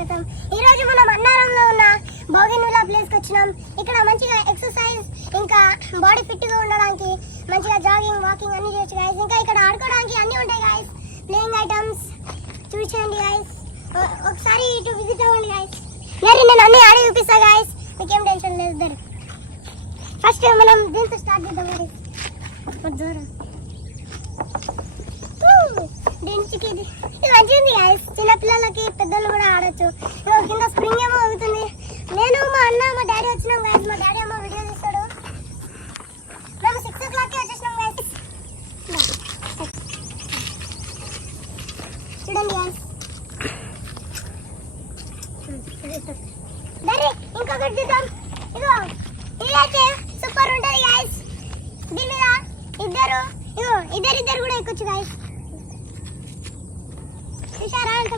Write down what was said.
స్వాగతం. ఈ రోజు మనం అన్నారంలో ఉన్న బోగిన్విల్లా ప్లేస్ కి వచ్చినాం. ఇక్కడ మంచిగా ఎక్సర్సైజ్ ఇంకా బాడీ ఫిట్ గా ఉండడానికి మంచిగా జాగింగ్ వాకింగ్ అన్ని చేయొచ్చు గైస్. ఇంకా ఇక్కడ ఆడుకోవడానికి అన్ని ఉంటాయి గైస్, ప్లేయింగ్ ఐటమ్స్ చూడండి గైస్. ఒకసారి ఇటు విజిట్ అవ్వండి గైస్. నేను అన్ని ఆడి చూపిస్తా గైస్, మీకేం టెన్షన్ లేదు. ఫస్ట్ మనం దీంతో స్టార్ట్ చేద్దాం. మరి దూరం ఇది మంచిది గైస్, చిన్నపిల్లలకి పెద్దలు కూడా ఆడొచ్చు. కింద స్ప్రింగ్ ఏమో అవుతుంది. నేను మా అన్న మా డాడీ వచ్చినాం గైస్. మా డాడీ ఏమో వీడియో తీస్తాడు. మేము 6 o'clock వచ్చేసినాం గైస్. చూడండి గైస్. ఇంకొకటి చూద్దాం. ఇదిగో ఇదైతే సూపర్ ఉంటుంది గైస్. దీని మీద ఇద్దరు కూడా ఎక్కొచ్చు గైస్.